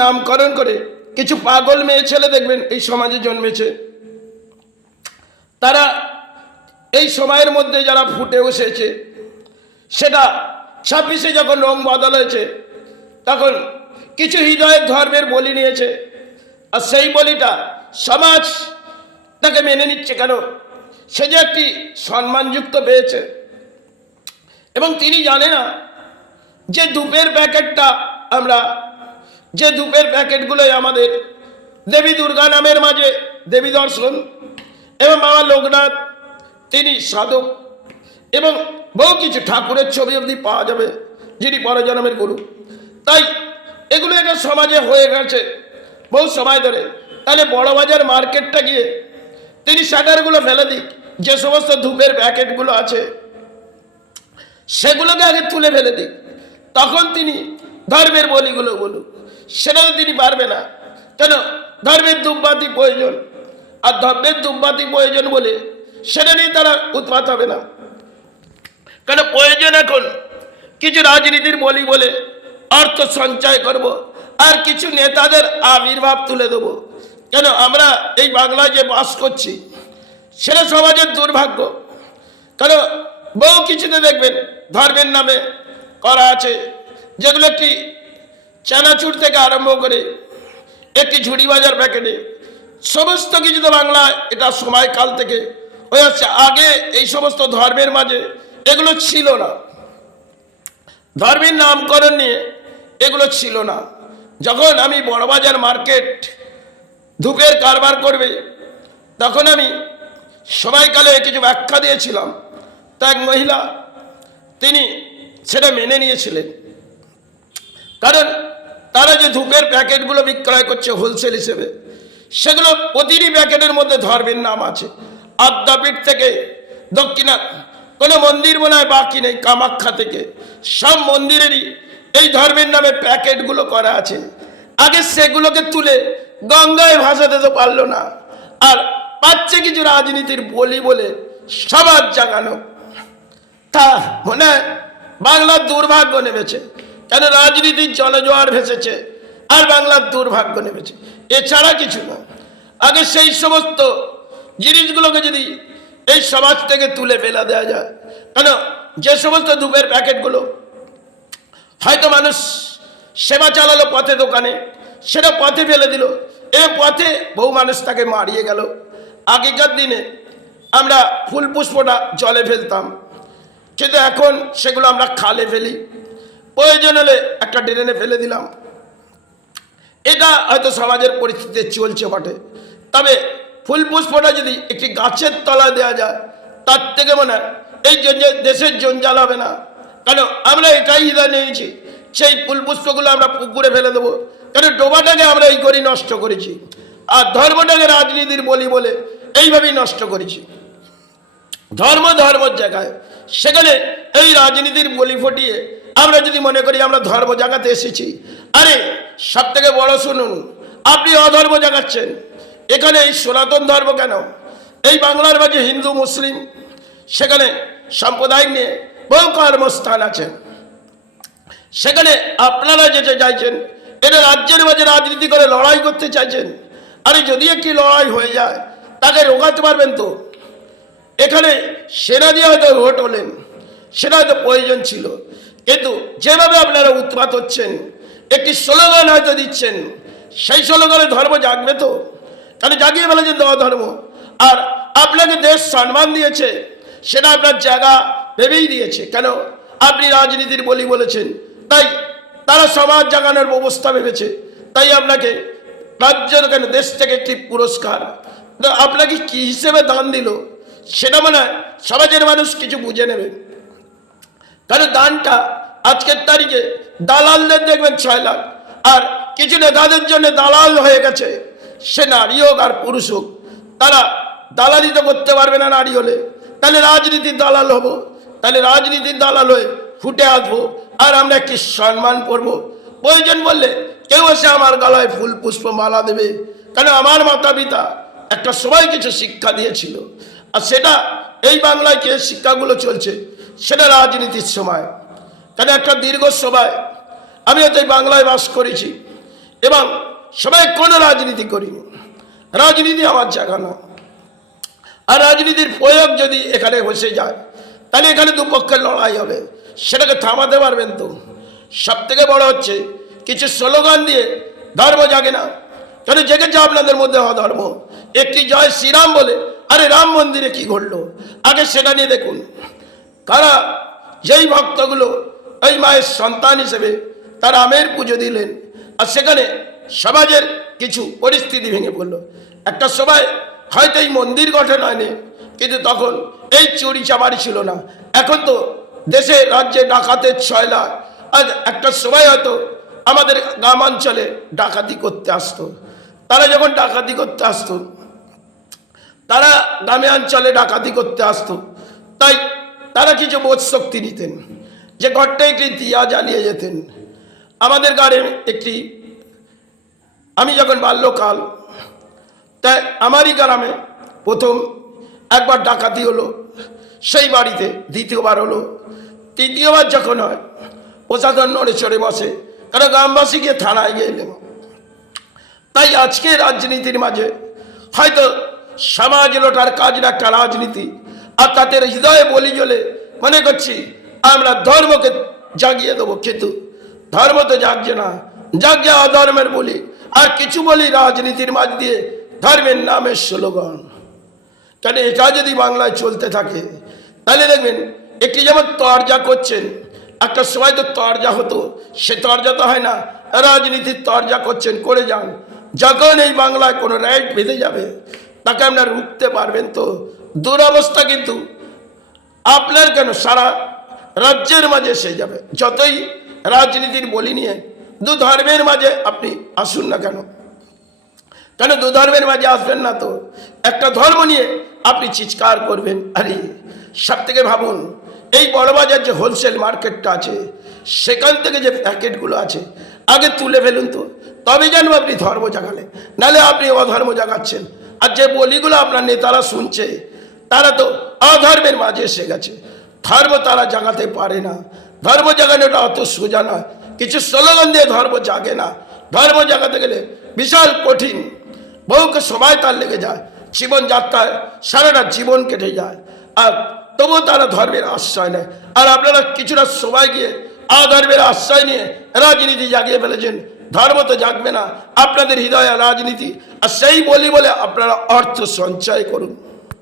নামকরণ করে কিছু পাগল মেয়ে ছেলে দেখবেন এই সমাজে জন্মেছে। তারা এই সময়ের মধ্যে যারা ফুটে বসেছে, সেটা 26-এ যখন রং বদল হয়েছে তখন কিছু হৃদয়ের ধর্মের বলি নিয়েছে, আর সেই বলিটা সমাজ তাকে মেনে নিচ্ছে। কেন? সে যে একটি সম্মানযুক্ত পেয়েছে, এবং তিনি জানে না যে ধূপের প্যাকেটটা আমরা, যে ধূপের প্যাকেটগুলোই আমাদের দেবী দুর্গা নামের মাঝে দেবী দর্শন, এবং বাবা লোকনাথ তিনি সাধক, এবং বহু কিছু ঠাকুরের ছবি অবধি পাওয়া যাবে যিনি পরজন্মের গুরু। তাই এগুলো এটা সমাজে হয়ে গেছে বহু সময় ধরে। তাহলে বড়বাজার মার্কেটটা গিয়ে তিনি শাটারগুলো ফেলে দিক, যে সমস্ত ধূপের প্যাকেটগুলো আছে সেগুলোকে আগে তুলে ফেলে দিক, তখন তিনি ধর্মের বলিগুলো বলুক। সেটা তো তিনি পারবে না। কেন? ধর্মের ধূপবাতি প্রয়োজন, আর ধর্মের ধূপবাতি প্রয়োজন বলে সেটা নিয়ে তারা উৎপাত হবে না। কেন প্রয়োজন এখন কিছু রাজনীতির বলি বলে অর্থ সঞ্চয় করব, আর কিছু নেতাদের আবির্ভাব তুলে দেবো। কেন? আমরা এই বাংলায় যে বাস করছি সেটা সমাজের দুর্ভাগ্য। কেন? বহু কিছুতে দেখবেন ধর্মের নামে করা আছে, যেগুলো একটি চানাচুর থেকে আরম্ভ করে একটি ঝুড়ি বাজার প্যাকেটে সমস্ত কিছু তো বাংলায় এটা সময়কাল থেকে হয়ে যাচ্ছে। আগে এই সমস্ত ধর্মের মাঝে এগুলো ছিল না, ধর্মের নামকরণ নিয়ে এগুলো ছিল না। যখন আমি বড়বাজার মার্কেট ধূপের কারবার করবে, তখন আমি সময়কালে কিছু ব্যাখ্যা দিয়েছিলাম। তা এক মহিলা তিনি সেটা মেনে নিয়েছিলেন, কারণ তারা যে ধূপের প্যাকেটগুলো বিক্রয় করছে হোলসেল হিসেবে, সেগুলো প্রতিটি প্যাকেটের মধ্যে ধর্মের নাম আছে। আদ্যাপীঠ থেকে দক্ষিণা কোনো মন্দির মনে হয় বাকি নেই, কামাখ্যা থেকে সব মন্দিরেরই এই ধর্মের নামে প্যাকেটগুলো করা আছে। আগে সেগুলোকে তুলে গঙ্গায় ভাসাতে তো পারলো না, আর পাচ্ছে কিছু রাজনীতির বলি বলে সমাজ জাগানো। তা মনে বাংলার দুর্ভাগ্য নেমেছে। কেন? রাজনীতির জনজোয়ার ভেসেছে আর বাংলার দুর্ভাগ্য নেমেছে, এছাড়া কিছু না। আগে সেই সমস্ত জিনিসগুলোকে যদি এই সমাজ থেকে তুলে ফেলা দেওয়া যায়, কেন যে সমস্ত ধূপের প্যাকেটগুলো হয়তো মানুষ সেবা চালালো পথে দোকানে, সেটা পথে ফেলে দিল, এ পথে বহু মানুষ তাকে মারিয়ে গেল। আগেকার দিনে আমরা ফুল পুষ্পটা জলে ফেলতাম, কিন্তু এখন সেগুলো আমরা খালে ফেলি, প্রয়োজন হলে একটা ড্রেনে ফেলে দিলাম। এটা হয়তো সমাজের পরিস্থিতি চলছে বটে, তবে ফুল পুষ্পটা যদি একটি গাছের তলায় দেওয়া যায়, তার থেকে মনে হয় এই দেশের জঞ্জাল হবে না। কেন? আমরা এটাই ইদা নিয়েছি, সেই ফুল পুষ্পগুলো আমরা পুকুরে ফেলে দেবো। কারণ ডোবাটাকে আমরা এই করেই নষ্ট করেছি, আর ধর্মটাকে রাজনীতির বলি বলে এইভাবেই নষ্ট করেছি। ধর্মের জায়গায় সেখানে এই রাজনীতির বলি ফটিয়ে আমরা যদি মনে করি আমরা ধর্ম জাগাতে এসেছি, আরে সব থেকে বড় শুনুন, আপনি অধর্ম জাগাচ্ছেন। এখানে এই সনাতন ধর্ম কেন, এই বাংলার মাঝে হিন্দু মুসলিম সেখানে সম্প্রদায় নিয়ে বহু কর্মস্থান আছে, সেখানে আপনারা যেতে চাইছেন এটা রাজ্যের মাঝে রাজনীতি করে লড়াই করতে চাইছেন। আরে যদি একটি লড়াই হয়ে যায় তাকে রোগাতে পারবেন তো? এখানে সেনা দিয়ে হয়তো ভোট হলেন, সেটা হয়তো প্রয়োজন ছিল, কিন্তু যেভাবে আপনারা উৎপাত হচ্ছেন, একটি স্লোগান হয়তো দিচ্ছেন, সেই স্লোগানে ধর্ম জাগবে তো? কারণ জাগিয়ে ফেলেছেন অধর্ম। আর আপনাকে দেশ সম্মান দিয়েছে, সেটা আপনার জায়গা ভেবেই দিয়েছে। কেন? আপনি রাজনীতির বলি বলেছেন, তাই তারা সমাজ জাগানোর ব্যবস্থা ভেবেছে, তাই আপনাকে রাজ্যের কেন দেশ থেকে একটি পুরস্কার আপনাকে কি হিসেবে দান দিল, সেটা মানে সমাজের মানুষ কিছু বুঝে নেবে। কারণ দানটা আজকের তারিখে দালালদের দেখবেন 6 লাখ, আর কিছু নেতাদের জন্য দালাল হয়ে গেছে, সে নারী হোক আর পুরুষ হোক, তারা দালালি তো করতে পারবে না নারী হলে, তাহলে রাজনীতির দালাল হবো, তাহলে রাজনীতির দালাল হয়ে ফুটে আসবো, আর আমরা কি সম্মান করবো। প্রয়োজন বললে কেউ এসে আমার গলায় ফুল পুষ্প মালা দেবে, কারণ আমার মাতা পিতা একটা সময় কিছু শিক্ষা দিয়েছিল, আর সেটা এই বাংলায় যে শিক্ষাগুলো চলছে সেটা রাজনীতির সময়। কারণ একটা দীর্ঘ সময় আমি হয়তো বাংলায় বাস করেছি, এবং সবাই কোনো রাজনীতি করি, রাজনীতি আমার জায়গা না। আর রাজনীতির প্রয়োগ যদি এখানে বসে যায় তাহলে এখানে দুপক্ষের লড়াই হবে, সেটাকে থামাতে পারবেন তো? সব থেকে বড় হচ্ছে কিছু স্লোগান দিয়ে ধর্ম জাগে না। কেন জেগেছে আপনাদের মধ্যে অধর্ম? একটি জয় শ্রীরাম বলে, আরে রাম মন্দিরে কি ঘটলো আগে সেটা নিয়ে দেখুন। কারা যেই ভক্তগুলো এই মায়ের সন্তান হিসেবে তারা আমের পুজো দিলেন, আর সেখানে সমাজের কিছু পরিস্থিতি ভেঙে পড়লো। একটা সময় হয়তো এই মন্দির গঠন হয়নি, কিন্তু তখন এই চুরি চামারি ছিল না। এখন তো দেশে রাজ্যে ডাকাতের ছয়লা। আজ একটা সময় হয়তো আমাদের গ্রামাঞ্চলে ডাকাতি করতে আসতো, তারা যখন ডাকাতি করতে আসতো, তারা গ্রামে অঞ্চলে ডাকাতি করতে আসতো, তাই তারা কিছু বোধ শক্তি নিতেন, যে ঘরটা একটি দিয়া জ্বালিয়ে যেতেন। আমাদের গাড়ি একটি, আমি যখন বাল্যকাল, তাই আমারই গ্রামে প্রথম একবার ডাকাতি হলো, সেই বাড়িতে দ্বিতীয়বার হলো, তৃতীয়বার যখন হয় প্রশাসন নড়ে চড়ে বসে, কারণ গ্রামবাসী গিয়ে থানায় গেলেন। তাই আজকে রাজনীতির মাঝে হয়তো সমাজ লোটার কাজ একটা রাজনীতি, আর তাদের হৃদয়ে বলি জ্বলে মনে করছি আমরা ধর্মকে জাগিয়ে দেবো, কিন্তু ধর্ম তো জাগছে না, জাগছে অধর্মের বলি। আর কিছু বলি রাজনীতির মাঝ দিয়ে ধর্মের নামের স্লোগান। কারণ এটা যদি বাংলায় চলতে থাকে তাহলে দেখবেন একটি যেমন তরজা করছেন, একটা সময় তো তরজা হতো, সে তরজা তো হয় না, রাজনীতির তরজা করছেন, করে যান। যখন এই বাংলায় কোনো রাইট বেঁধে যাবে তাকে আপনারা রুখতে পারবেন তো? দুরবস্থা কিন্তু আপনার কেন সারা রাজ্যের মাঝে এসে যাবে। যতই রাজনীতির বলি নিয়ে দু ধর্মের মাঝে আপনি আসুন না কেন, কেন দু ধর্মের মাঝে আসবেন না তো? একটা ধর্ম নিয়ে আপনি চিৎকার করবেন। আরে সব থেকে ভাবুন, এই বড়বাজার যে হোলসেল মার্কেটটা আছে, সেখান থেকে যে প্যাকেটগুলো আছে আগে তুলে ফেলুন তো, তবে জানবো আপনি ধর্ম জাগালে, নাহলে আপনি অধর্ম জাগাচ্ছেন। আর যে বলিগুলো আপনার নেতারা শুনছে তারা তো অধর্মের মাঝে এসে গেছে, ধর্ম তারা জাগাতে পারে না। ধর্ম জাগানোটা অত সোজা নয়, কিছু স্লোগান দিয়ে ধর্ম জাগে না। ধর্ম জাগাতে গেলে বিশাল কঠিন, বহুকে সময় তার লেগে যায়, জীবনযাত্রায় সারাটা জীবন কেটে যায়, আর তবুও তারা ধর্মের আশ্রয় নেয়। আর আপনারা কিছুটা সময় গিয়ে অধর্মের আশ্রয় নিয়ে রাজনীতি জাগিয়ে ফেলেছেন। ধর্ম তো জাগবে না, আপনাদের হৃদয়ে রাজনীতি। আর সেই বলি বলে আপনারা অর্থ সঞ্চয় করুন।